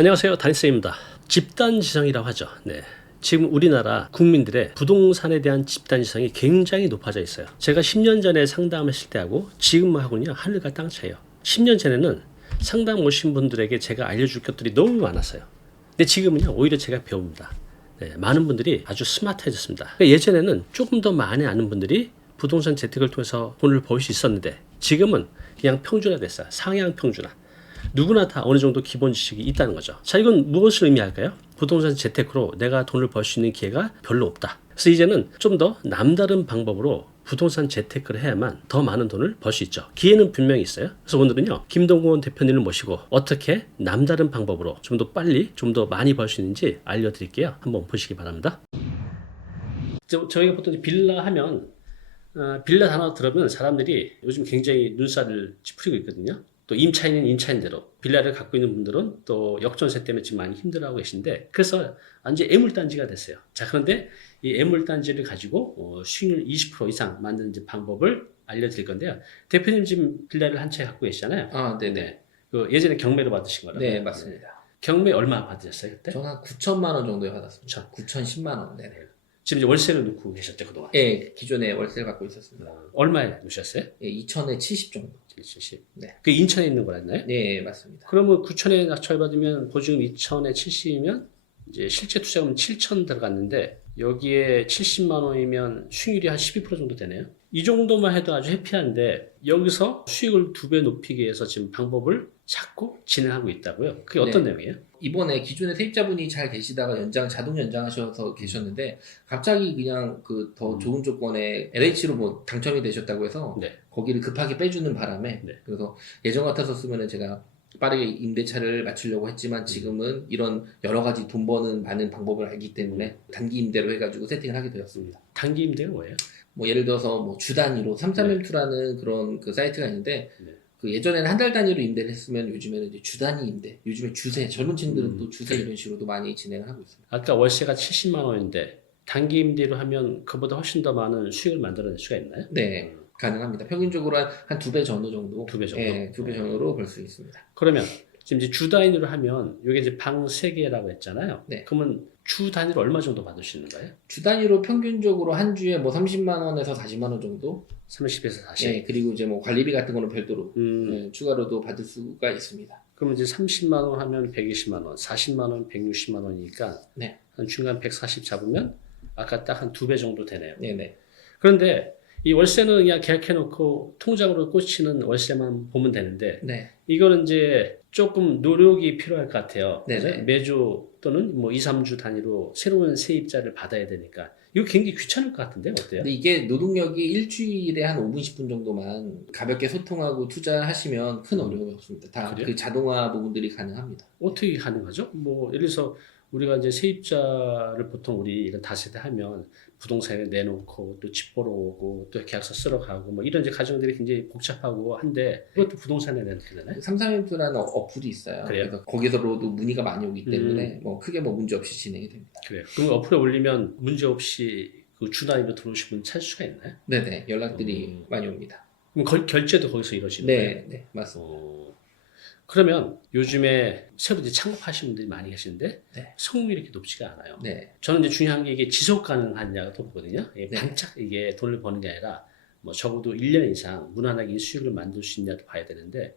안녕하세요, 다니쌤입니다. 집단지성이라고 하죠. 네. 지금 우리나라 국민들의 부동산에 대한 집단지성이 굉장히 높아져 있어요. 제가 10년 전에 상담했을 때하고 지금하고는요, 하늘과 땅 차이에요. 10년 전에는 상담 오신 분들에게 제가 알려줄 것들이 너무 많았어요. 근데 지금은요, 오히려 제가 배웁니다. 네, 많은 분들이 아주 스마트해졌습니다. 그러니까 예전에는 조금 더 많이 아는 분들이 부동산 재테크를 통해서 돈을 벌 수 있었는데 지금은 그냥 평준화됐어요. 상향 평준화. 누구나 다 어느 정도 기본 지식이 있다는 거죠. 자, 이건 무엇을 의미할까요? 부동산 재테크로 내가 돈을 벌 수 있는 기회가 별로 없다. 그래서 이제는 좀 더 남다른 방법으로 부동산 재테크를 해야만 더 많은 돈을 벌 수 있죠. 기회는 분명히 있어요. 그래서 오늘은요, 김동건 대표님을 모시고 어떻게 남다른 방법으로 좀 더 빨리, 좀 더 많이 벌 수 있는지 알려드릴게요. 한번 보시기 바랍니다. 저희가 보통 빌라 하면 빌라 단어 들으면 사람들이 요즘 굉장히 눈살을 찌푸리고 있거든요. 또 임차인은 임차인대로 빌라를 갖고 있는 분들은 또 역전세 때문에 지금 많이 힘들어하고 계신데, 그래서 완전 애물단지가 됐어요. 자, 그런데 이 애물단지를 가지고 수익률 20% 이상 만드는 방법을 알려드릴 건데요. 대표님 지금 빌라를 한 채 갖고 계시잖아요. 아, 네네. 네. 그 예전에 경매로 받으신 거라고요? 네, 맞습니다. 경매 얼마 받으셨어요 그때? 저는 한 9천만 원 정도에 받았습니다. 9천 10만 원. 네네. 지금 이제 월세를 놓고 계셨죠 그동안? 예, 기존에 월세를 받고 있었습니다. 얼마에 놓으셨어요? 예, 2천에 70 정도. 70. 네. 그 인천에 있는 거였나요? 네, 맞습니다. 그러면 9천에 낙찰받으면 보증금 2천에 70이면 이제 실제 투자금 7천 들어갔는데 여기에 70만 원이면 수익률이 한 12% 정도 되네요. 이 정도만 해도 아주 해피한데 여기서 수익을 2배 높이기 위해서 지금 방법을 찾고 진행하고 있다고요. 그게 어떤 네. 내용이에요? 이번에 기존에 세입자분이 잘 계시다가 자동 연장하셔서 계셨는데 갑자기 그냥 그 더 좋은 조건에 LH로 뭐 당첨이 되셨다고 해서 네. 거기를 급하게 빼주는 바람에 네. 그래서 예전 같았었으면 제가 빠르게 임대차를 맞추려고 했지만 지금은 이런 여러 가지 돈 버는 많은 방법을 알기 때문에 단기 임대로 해가지고 세팅을 하게 되었습니다. 단기 임대가 뭐예요? 뭐 예를 들어서 뭐 주 단위로 33M2라는 그런 그 사이트가 있는데 네. 그 예전에는 한 달 단위로 임대를 했으면 요즘에는 이제 주 단위 임대, 요즘에 주세, 젊은 층들은 또 주세 이런 식으로도 많이 진행을 하고 있습니다. 아까 월세가 70만 원인데 단기 임대로 하면 그보다 훨씬 더 많은 수익을 만들어낼 수가 있나요? 네, 가능합니다. 평균적으로 한 2배 전후 정도, 2배 정도? 예, 2배 전후로 벌 수 있습니다. 그러면 지금 이제 주 단위로 하면 이게 이제 방 3개라고 했잖아요. 네. 그러면 주 단위로 얼마 정도 받으시는 거예요? 주 단위로 평균적으로 한 주에 뭐 30만 원에서 40만 원 정도. 30에서 40. 예, 그리고 이제 뭐 관리비 같은 거는 별도로 예, 추가로도 받을 수가 있습니다. 그럼 이제 30만 원 하면 120만 원, 40만 원, 160만 원이니까 네. 한 중간 140 잡으면 아까 딱 한 2배 정도 되네요. 네네. 그런데 이 월세는 그냥 계약해놓고 통장으로 꽂히는 월세만 보면 되는데 네. 이거는 이제 조금 노력이 필요할 것 같아요. 네네. 그래서 매주 또는 뭐 2, 3주 단위로 새로운 세입자를 받아야 되니까 이거 굉장히 귀찮을 것 같은데 어때요? 근데 이게 노동력이 일주일에 한 5분, 10분 정도만 가볍게 소통하고 투자하시면 큰 어려움이 없습니다. 다 그래요? 그 자동화 부분들이 가능합니다. 어떻게 가능하죠? 뭐 예를 들어서 우리가 이제 세입자를 보통 우리 이런 다세대 하면 부동산에 내놓고 또 집 보러 오고 또 계약서 쓰러 가고 뭐 이런 이제 과정들이 굉장히 복잡하고 한데 그것도 부동산에 내놓게 되나요? 33M2라는 어플이 있어요. 그래요? 그래서 거기서로도 문의가 많이 오기 때문에 뭐 크게 뭐 문제 없이 진행이 됩니다. 그래요. 그럼 어플에 올리면 문제 없이 그 주 단위로 들어오신 분 찾을 수가 있나요? 네네. 연락들이 많이 옵니다. 그럼 결제도 거기서 이루어지는 거예요? 네, 네, 맞습니다. 그러면 요즘에 새로 이제 창업하시는 분들이 많이 계시는데 네. 성공률이 이렇게 높지가 않아요. 네. 저는 이제 중요한 게 이게 지속 가능하냐가 더 보거든요. 이게 네. 반짝 이게 돈을 버는 게 아니라 뭐 적어도 1년 이상 무난하게 이 수익을 만들 수 있냐도 봐야 되는데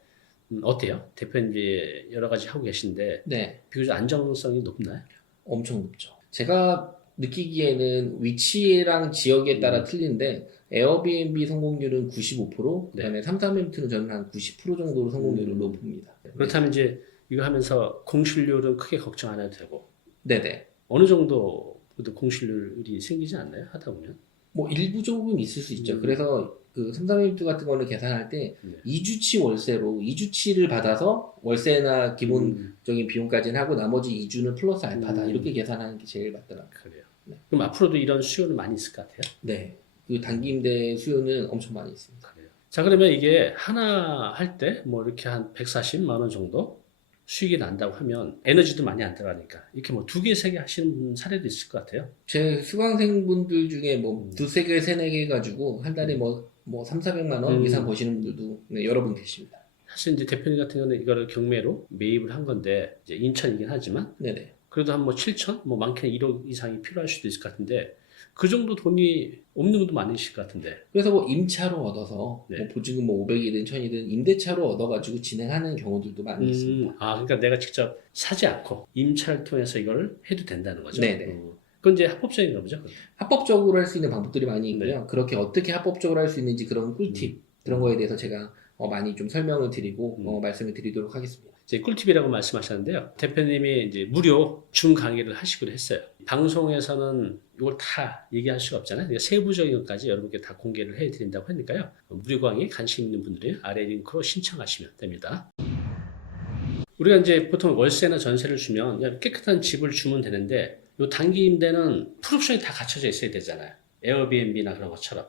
어때요? 대표님 이제 여러 가지 하고 계신데 네. 비교적 안정성이 높나요? 엄청 높죠. 제가 느끼기에는 위치랑 지역에 따라 틀린데 에어비앤비 성공률은 95%, 네. 그다음에 33M2는 저는 한 90% 정도로 성공률을 높습니다. 그렇다면 이제 이거 하면서 공실률은 크게 걱정 안 해도 되고 네네. 어느 정도 공실률이 생기지 않나요? 하다 보면? 뭐 일부 조금 있을 수 있죠. 그래서 그 33M2 같은 거는 계산할 때 네. 2주치 월세로 2주치를 받아서 월세나 기본적인 비용까지는 하고 나머지 2주는 플러스 알파다 이렇게 계산하는 게 제일 맞더라고요. 그래요. 네. 그럼 앞으로도 이런 수요는 많이 있을 것 같아요? 네. 그 단기 임대 수요는 엄청 많이 있습니다. 그래요. 자, 그러면 이게 하나 할 때 뭐 이렇게 한 140만 원 정도 수익이 난다고 하면 에너지도 많이 안 들어가니까 이렇게 뭐 2개, 3개 하시는 사례도 있을 것 같아요. 제 수강생분들 중에 뭐 두세 개, 세네 개 가지고 한 달에 뭐 3, 400만 원 이상 버시는 분들도 네, 여러 분 계십니다. 사실 이제 대표님 같은 경우는 이거를 경매로 매입을 한 건데 이제 인천이긴 하지만 네네. 그래도 한 뭐 7천, 뭐 많게는 1억 이상이 필요할 수도 있을 것 같은데 그 정도 돈이 없는 분도 많으실 것 같은데. 그래서 뭐 임차로 얻어서 네. 뭐 보증금 뭐 500이든 1000이든 임대차로 얻어가지고 진행하는 경우들도 많이 있습니다. 아, 그러니까 내가 직접 사지 않고 임차를 통해서 이걸 해도 된다는 거죠. 네네. 그건 이제 합법적인가 보죠. 합법적으로 할 수 있는 방법들이 많이 네. 있고요. 그렇게 어떻게 합법적으로 할 수 있는지 그런 꿀팁 그런 거에 대해서 제가 많이 좀 설명을 드리고 말씀을 드리도록 하겠습니다. 이제 꿀팁이라고 말씀하셨는데요. 대표님이 이제 무료 줌 강의를 하시기로 했어요. 방송에서는 이걸 다 얘기할 수가 없잖아요. 그러니까 세부적인 것까지 여러분께 다 공개를 해드린다고 하니까요. 무료 강의 관심 있는 분들이 아래 링크로 신청하시면 됩니다. 우리가 이제 보통 월세나 전세를 주면 그냥 깨끗한 집을 주면 되는데 이 단기 임대는 풀옵션이 다 갖춰져 있어야 되잖아요. 에어비앤비나 그런 것처럼.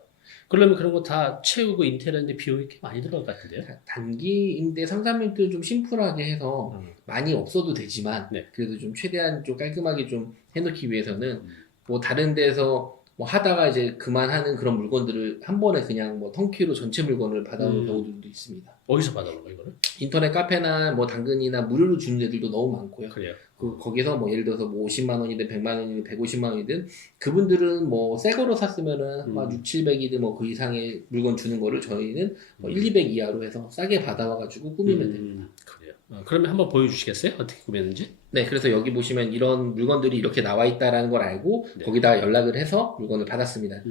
그러려면 그런 거 다 채우고 인테리어인데 비용이 꽤 많이 들어갈 것 같은데요. 단기 임대 3, 3일도 좀 심플하게 해서 많이 없어도 되지만 네. 그래도 좀 최대한 좀 깔끔하게 좀 해놓기 위해서는 뭐 다른 데서 뭐 하다가 이제 그만하는 그런 물건들을 한 번에 그냥 뭐 턴키로 전체 물건을 받아오는 경우들도 있습니다. 어디서 받아오는 거예요, 이거를? 인터넷 카페나 뭐 당근이나 무료로 주는 데들도 너무 많고요. 그래요. 거기서 뭐 예를 들어서 뭐 50만 원이든 100만 원이든 150만 원이든 그분들은 뭐 새 거로 샀으면은 막 6, 700이든 뭐 그 이상의 물건 주는 거를 저희는 뭐 1, 200 이하로 해서 싸게 받아와가지고 꾸미면 됩니다. 그래요. 그러면 한번 보여주시겠어요? 어떻게 꾸몄는지? 네, 그래서 여기 보시면 이런 물건들이 이렇게 나와 있다라는 걸 알고 네. 거기다가 연락을 해서 물건을 받았습니다.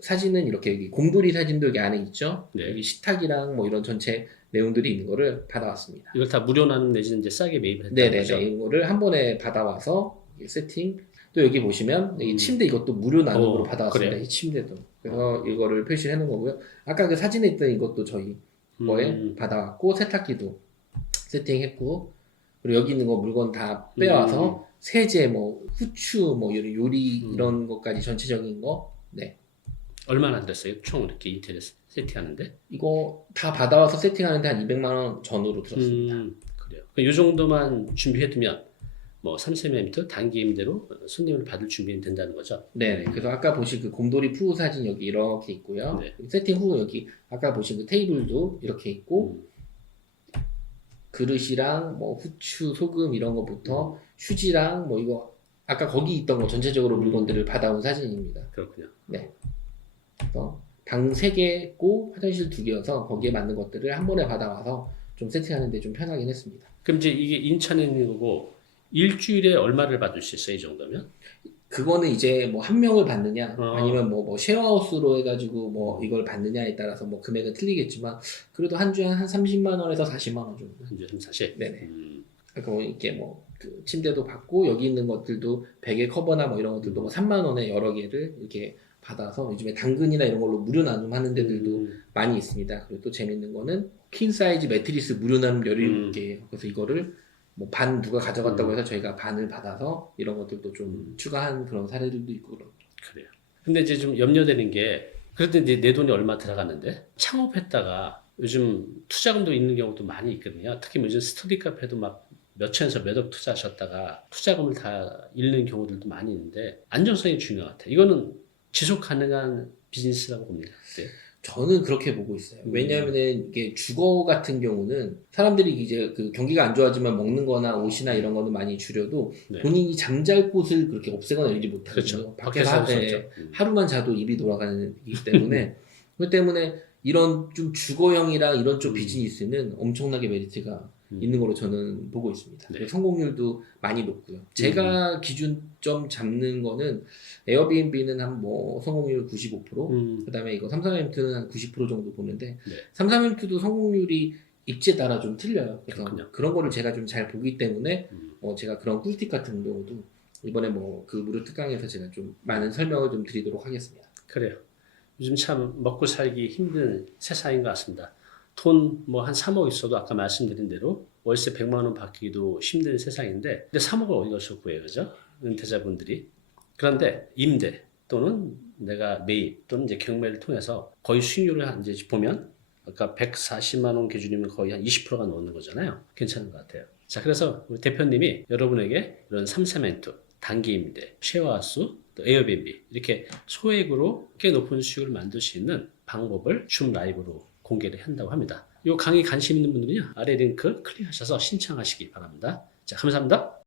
사진은 이렇게 여기 곰돌이 사진도 여기 안에 있죠. 네. 여기 식탁이랑 뭐 이런 전체 내용들이 있는 거를 받아왔습니다. 이걸 다 무료 나눔 내지는 이제 싸게 매입을 했다는 네네네. 거죠? 이거를 한 번에 받아와서 세팅. 또 여기 보시면 이 침대 이것도 무료 나눔으로 받아왔습니다. 그래요? 이 침대도. 그래서 이거를 표시를 해놓은 거고요. 아까 그 사진에 있던 이것도 저희 거에 받아왔고 세탁기도 세팅했고 그리고 여기 있는 거 물건 다 빼와서 세제 뭐 후추 뭐 이런 요리 이런 것까지 전체적인 거. 네. 얼마나 들었어요? 총 이렇게 인테리어 세팅하는데? 이거 다 받아와서 세팅하는데 한 200만 원 전후로 들었습니다. 그래요. 이 정도만 준비해두면 뭐 3cm 단기 임대로 손님을 받을 준비는 된다는 거죠. 네, 그래서 아까 보신 그 곰돌이 푸우 사진 여기 이렇게 있고요. 네. 세팅 후 여기 아까 보신 그 테이블도 이렇게 있고 그릇이랑 뭐 후추, 소금 이런 거부터 휴지랑 뭐 이거 아까 거기 있던 거 전체적으로 물건들을 받아온 사진입니다. 그렇군요. 네. 그래서 방 3개고 화장실 2개여서 거기에 맞는 것들을 한 번에 받아와서 좀 세팅하는데 좀 편하긴 했습니다. 그럼 이제 이게 인천에 있는 거고 일주일에 얼마를 받을 수 있어요, 이 정도면? 그거는 이제 뭐 한 명을 받느냐 아니면 뭐 쉐어하우스로 해가지고 뭐 이걸 받느냐에 따라서 뭐 금액은 틀리겠지만 그래도 한 주에 한 30만 원에서 40만 원 정도. 한 주에 3, 40? 네네. 그러니까 뭐 이렇게 뭐 그 침대도 받고 여기 있는 것들도 베개 커버나 뭐 이런 것들도 뭐 3만 원에 여러 개를 이렇게 받아서 요즘에 당근이나 이런 걸로 무료 나눔하는 데들도 많이 있습니다. 그리고 또 재밌는 거는 퀸 사이즈 매트리스 무료 나눔 17개예요. 그래서 이거를 뭐 반 누가 가져갔다고 해서 저희가 반을 받아서 이런 것들도 좀 추가한 그런 사례들도 있고 그래요. 근데 이제 좀 염려되는 게 그래도 이제 내 돈이 얼마 들어갔는데 창업했다가 요즘 투자금도 있는 경우도 많이 있거든요. 특히 뭐 요즘 스터디 카페도 막 몇천에서 몇억 투자하셨다가 투자금을 다 잃는 경우들도 많이 있는데 안정성이 중요한 것 같아요. 이거는 지속 가능한 비즈니스라고 봅니다. 네. 저는 그렇게 보고 있어요. 왜냐하면은 이게 주거 같은 경우는 사람들이 이제 그 경기가 안 좋아지면 먹는 거나 옷이나 이런 거는 많이 줄여도 네. 본인이 잠잘 곳을 그렇게 없애거나 이러지 못하거든요. 그렇죠. 밖에서 밖에서 할 수 없죠. 하루만 자도 입이 돌아가는 이기 때문에 그렇기 때문에 이런 좀 주거형이랑 이런 쪽 비즈니스는 엄청나게 메리트가 있는 걸로 저는 보고 있습니다. 네. 성공률도 많이 높고요. 제가 기준점 잡는 거는 에어비앤비는 한 뭐 성공률 95%, 그다음에 이거 삼삼엠트는 한 90% 정도 보는데 네. 삼삼엠트도 성공률이 입지에 따라 좀 틀려요. 그래서 그렇군요. 그런 거를 제가 좀 잘 보기 때문에 제가 그런 꿀팁 같은 경우도 이번에 뭐 그 무료 특강에서 제가 좀 많은 설명을 좀 드리도록 하겠습니다. 그래요. 요즘 참 먹고 살기 힘든 세상인 것 같습니다. 돈 뭐 한 3억 있어도 아까 말씀드린 대로 월세 100만 원 받기도 힘든 세상인데 근데 3억을 어디 가서 구해요, 그죠? 은퇴자분들이. 그런데 임대 또는 내가 매입 또는 이제 경매를 통해서 거의 수익률을 이제 보면 아까 140만 원 기준이면 거의 한 20%가 넘는 거잖아요. 괜찮은 것 같아요. 자, 그래서 우리 대표님이 여러분에게 이런 3세멘트, 단기 임대, 쉐어하우스, 또 에어비앤비 이렇게 소액으로 꽤 높은 수익을 만들 수 있는 방법을 줌 라이브로 공개를 한다고 합니다. 이 강의 관심 있는 분들은요, 아래 링크 클릭하셔서 신청하시기 바랍니다. 자, 감사합니다.